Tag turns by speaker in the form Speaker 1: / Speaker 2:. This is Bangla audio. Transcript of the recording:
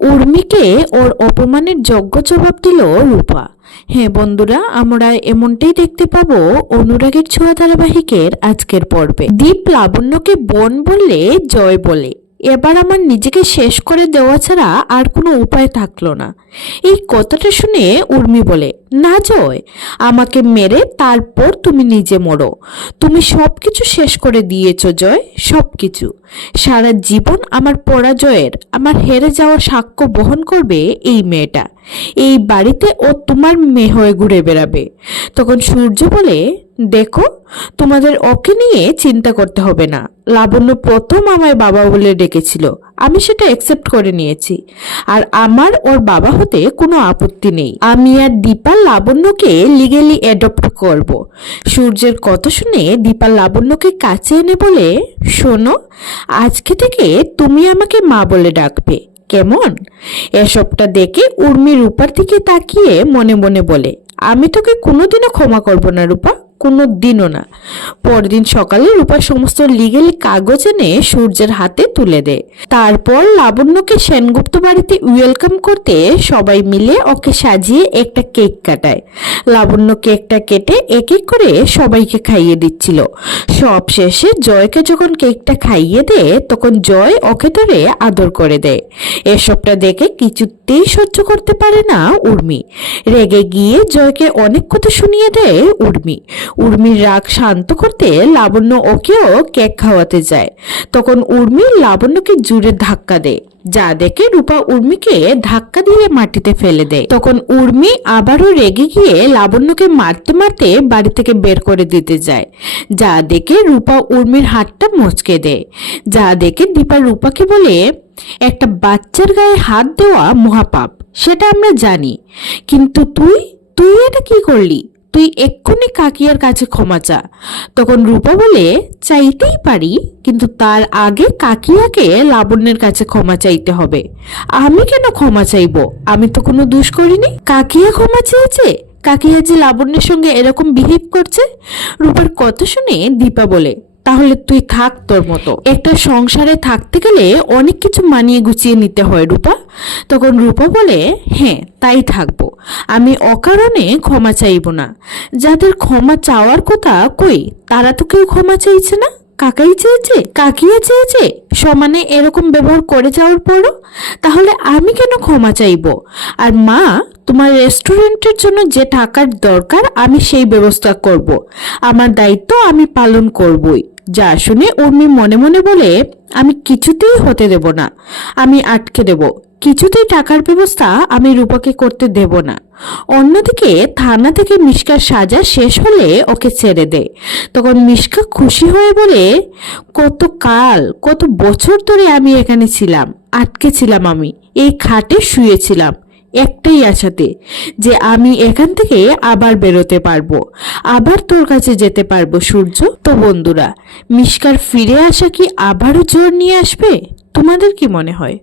Speaker 1: উর্মিকে ওর অপমানের যোগ্য জবাব দিল রূপা। হ্যাঁ বন্ধুরা, আমরা এমনটাই দেখতে পাবো অনুরাগের ছোঁয়া ধারাবাহিকের আজকের পর্বে। দীপ লাবণ্যকে বোন বললে জয় বলে। এবার আমার নিজেকে শেষ করে দেওয়া ছাড়া আর কোনো উপায় থাকল না। এই কথাটা শুনে উর্মি বলে না জয়। আমাকে মেরে তারপর তুমি নিজে মরো। তুমি সব কিছু শেষ করে দিয়েছ জয় সব কিছু সারা জীবন আমার পরাজয়ের, আমার হেরে যাওয়া সাক্ষ্য বহন করবে এই মেয়েটা। এই বাড়িতে ও তোমার মেয়ে হয়ে ঘুরে বেড়াবে। তখন সূর্য বলে, দেখো, তোমাদের ওকে নিয়ে চিন্তা করতে হবে না। লাবণ্য প্রথম আমায় বাবা বলে ডেকেছিল। আমি সেটা অ্যাকসেপ্ট করে নিয়েছি। আর আমার ওর বাবা হতে কোনো আপত্তি নেই। আমি আর দীপা লাবণ্যকে লিগেলি অ্যাডপ্ট করব। সূর্যের কথা শুনে দীপা লাবণ্যকে কাছে এনে বলে, শোনো, আজকে থেকে তুমি আমাকে মা বলে ডাকবে। কেমন? এসবটা দেখে উর্মি রূপার দিকে তাকিয়ে মনে মনে বলে, আমি তোকে কোনোদিনও ক্ষমা করব না রূপা। কোনো দিনও না। পরদিন সকালে রূপা সমস্ত লিগেল কাগজ এনে সূর্যের হাতে তুলে দেয়। তারপর লাবণ্যকে সেনগুপ্ত বাড়িতে ওয়েলকাম করতে সবাই মিলে ওকে সাজিয়ে একটা কেক কাটায়। লাবণ্য কেকটা কেটে এক এক করে সবাইকে খাইয়ে দিচ্ছিল। সব শেষে জয়কে যখন কেকটা খাইয়ে দেয়, তখন জয় ওকে ধরে আদর করে দেয়। এসবটা দেখে কিছুতেই সহ্য করতে পারে না উর্মি। রেগে গিয়ে জয়কে অনেক কথা শুনিয়ে দেয় উর্মি। উর্মির রাগ শান্ত করতে লাবণ্য ওকেও কেক খাওয়াতে যায়। তখন উর্মি লাবণ্যকে জুড়ে ধাক্কা দেয়। যা দেখে রূপা উর্মিকে ধাক্কা দিয়ে মাটিতে ফেলে দেয়। তখন উর্মি আবারও রেগে গিয়ে লাবণ্যকে মারতে মারতে বাড়ি থেকে বের করে দিতে যায়। যা দেখে রূপা উর্মির হাতটা মচকে দেয়। যা দেখে দীপা রূপাকে বলে, একটা বাচ্চার গায়ে হাত দেওয়া মহাপাপ, সেটা আমরা জানি। কিন্তু তুই তুই এটা কি করলি? তুই এক্ষুনি কাকিয়ার কাছে ক্ষমা চা। তখন রূপা বলে, চাইতেই পারি, কিন্তু তার আগে কাকিয়াকে লাবণ্যের কাছে ক্ষমা চাইতে হবে। আমি কেন ক্ষমা চাইব? আমি তো কোনো দোষ করিনি। কাকিয়া ক্ষমা চেয়েছে? কাকিয়া যে লাবণ্যের সঙ্গে এরকম বিহেভ করছে? রূপার কথা শুনে দীপা বলে তাহলে তুই থাক তোর মতো। একটা সংসারে থাকতে গেলে অনেক কিছু মানিয়ে গুছিয়ে নিতে হয়, রূপা। তখন রূপা বলে হ্যাঁ তাই থাকব। আমি অকারণে ক্ষমা চাইব না। যাদের ক্ষমা চাওয়ার কথা কই, তারা তো কেউ ক্ষমা চাইছে না। কাকাই চেয়েছে কাকিয়া চেয়েছে, সমানে এরকম ব্যবহার করে যাওয়ার পরও। তাহলে আমি কেন ক্ষমা চাইব? আর মা, তোমার রেস্টুরেন্টের জন্য যে টাকার দরকার, আমি সেই ব্যবস্থা করব। আমার দায়িত্ব আমি পালন করবই। যা শুনে উর্মি মনে মনে বলে, আমি কিছুতেই হতে দেব না। আমি আটকে দেব। কিছুতেই টাকার ব্যবস্থা আমি রূপাকে করতে দেব না। অন্যদিকে থানা থেকে মিশকার সাজা শেষ হলে ওকে ছেড়ে দেয় তখন মিশকা খুশি হয়ে বলে, কত কাল, কত বছর ধরে আমি এখানে ছিলাম, আটকে ছিলাম আমি। এই খাটে শুয়েছিলাম। একটাই আশাতে যে আমি এখান থেকে আবার বেরোতে পারব। আবার তোর কাছে যেতে পারব, সূর্য। তো বন্ধুরা, মিশকার ফিরে আসা কি আবারও জোর নিয়ে আসবে? তোমাদের কি মনে হয়?